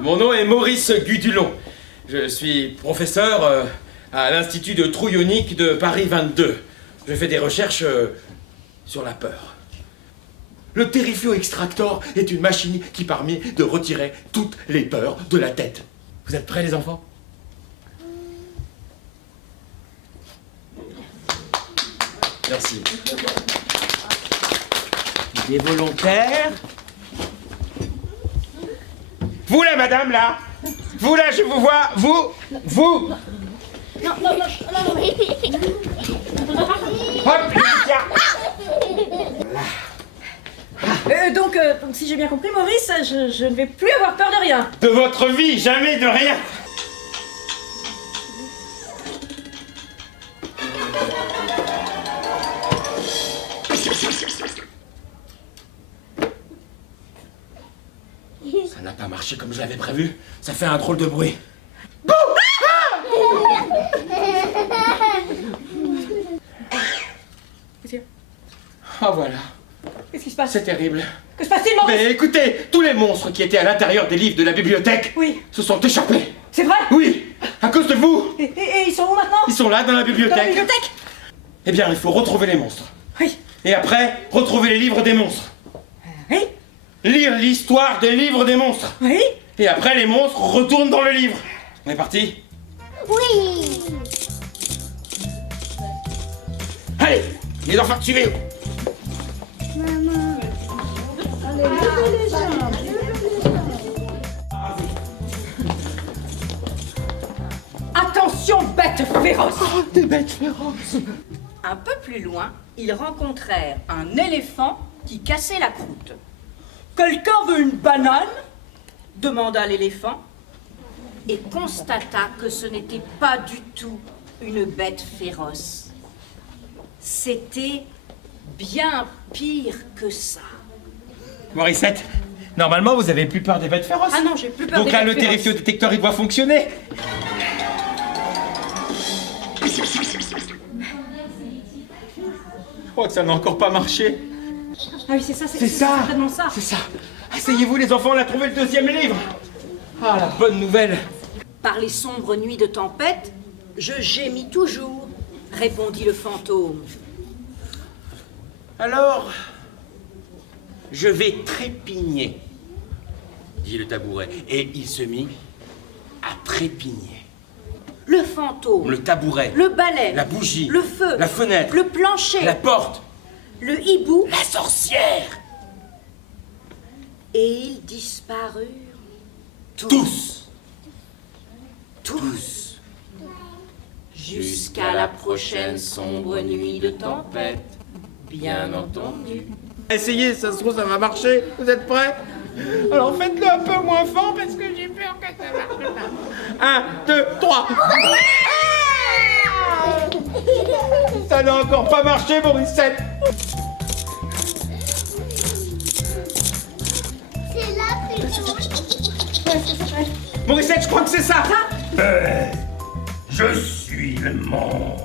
Mon nom est Maurice Gudulon. Je suis professeur à l'Institut de Trouillonique de Paris 22. Je fais des recherches sur la peur. Le Terrifio Extractor est une machine qui permet de retirer toutes les peurs de la tête. Vous êtes prêts, les enfants? Merci. Des volontaires. Vous là, madame, là. Vous là, je vous vois. Vous. Non, oui. Hop, tiens. Donc, si j'ai bien compris, Maurice, je ne vais plus avoir peur de rien. De votre vie, jamais de rien. Ça n'a pas marché comme je l'avais prévu. Ça fait un drôle de bruit. Bouh! Oh voilà. Qu'est-ce qui se passe? C'est terrible. Que se passe-t-il, Maurice? Mais écoutez, tous les monstres qui étaient à l'intérieur des livres de la bibliothèque se sont échappés. C'est vrai? Oui, à cause de vous. Et ils sont où maintenant? Ils sont là, dans la bibliothèque. Dans la bibliothèque? Eh bien, il faut retrouver les monstres. Oui. Et après, retrouver les livres des monstres. Oui. Lire l'histoire des livres des monstres. Oui. Et après, les monstres retournent dans le livre. On est parti? Oui. Allez, les enfants, suivez. Maman. Allez, levez les jambes. Attention, bêtes féroces! Oh, des bêtes féroces. Un peu plus loin, ils rencontrèrent un éléphant qui cassait la croûte. « Quelqu'un veut une banane ?» demanda l'éléphant et constata que ce n'était pas du tout une bête féroce. C'était bien pire que ça. Morissette, normalement, vous avez plus peur des bêtes féroces. Ah non, j'ai plus peur Donc des là, bêtes le féroces. terrifio détecteur, il doit fonctionner. Je crois que ça n'a encore pas marché. Ah oui, c'est ça, C'est ça. certainement ça. C'est ça. Asseyez-vous, les enfants, on a trouvé le deuxième livre. Ah, la bonne nouvelle. Par les sombres nuits de tempête, je gémis toujours, répondit le fantôme. Alors, je vais trépigner, dit le tabouret. Et il se mit à trépigner. Le fantôme, Le tabouret, le balai, la bougie, le feu, la fenêtre, le plancher, la porte, le hibou, la sorcière. et ils disparurent Tous. jusqu'à la prochaine sombre nuit de tempête, bien entendu. Essayez, ça se trouve, ça va marcher. Vous êtes prêts? Alors faites-le un peu moins fort parce que j'ai peur que ça marche pas. 1, 2, 3. Ça n'a encore pas marché, Morissette. C'est la prison. Morissette, je crois que c'est ça. Je suis le monstre,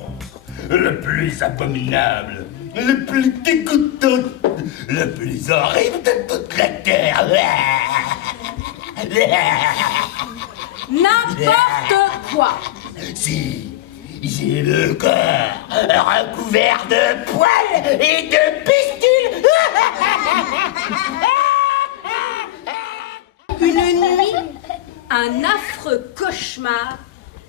le plus abominable, le plus dégoûtant, le plus horrible de toute la terre. N'importe quoi. Si, j'ai le corps recouvert de poils et de pustules. Une nuit, un affreux cauchemar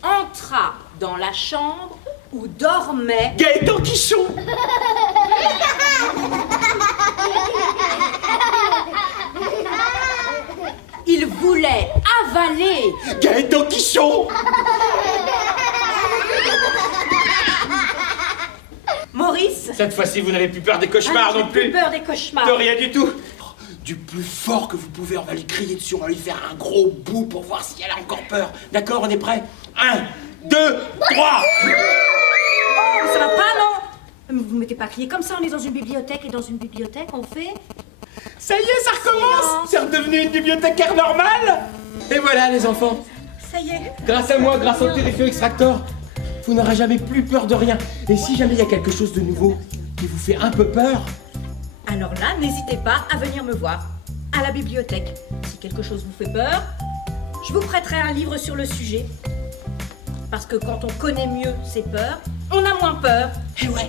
entra dans la chambre où dormait Gaëtan Quichon. Il voulait avaler. Gaëtan Quichon. Maurice, Cette fois-ci, vous n'avez plus peur des ah cauchemars non, non j'ai plus. plus peur des cauchemars. De rien du tout. Du plus fort que vous pouvez, on va lui crier dessus, on va lui faire un gros bout pour voir si elle a encore peur. D'accord, on est prêt? 1, 2, 3. Oh, ça va pas, non? Vous ne mettez pas crier comme ça, on est dans une bibliothèque et dans une bibliothèque, on fait... Ça y est, ça recommence. C'est redevenu une bibliothécaire normale. Et voilà, les enfants. Ça y est. Grâce à moi, grâce au Terrifio Extractor, vous n'aurez jamais plus peur de rien. Et si jamais il y a quelque chose de nouveau qui vous fait un peu peur, Alors là, n'hésitez pas à venir me voir à la bibliothèque. Si quelque chose vous fait peur, Je vous prêterai un livre sur le sujet. Parce que quand on connaît mieux ses peurs, on a moins peur. Et ouais.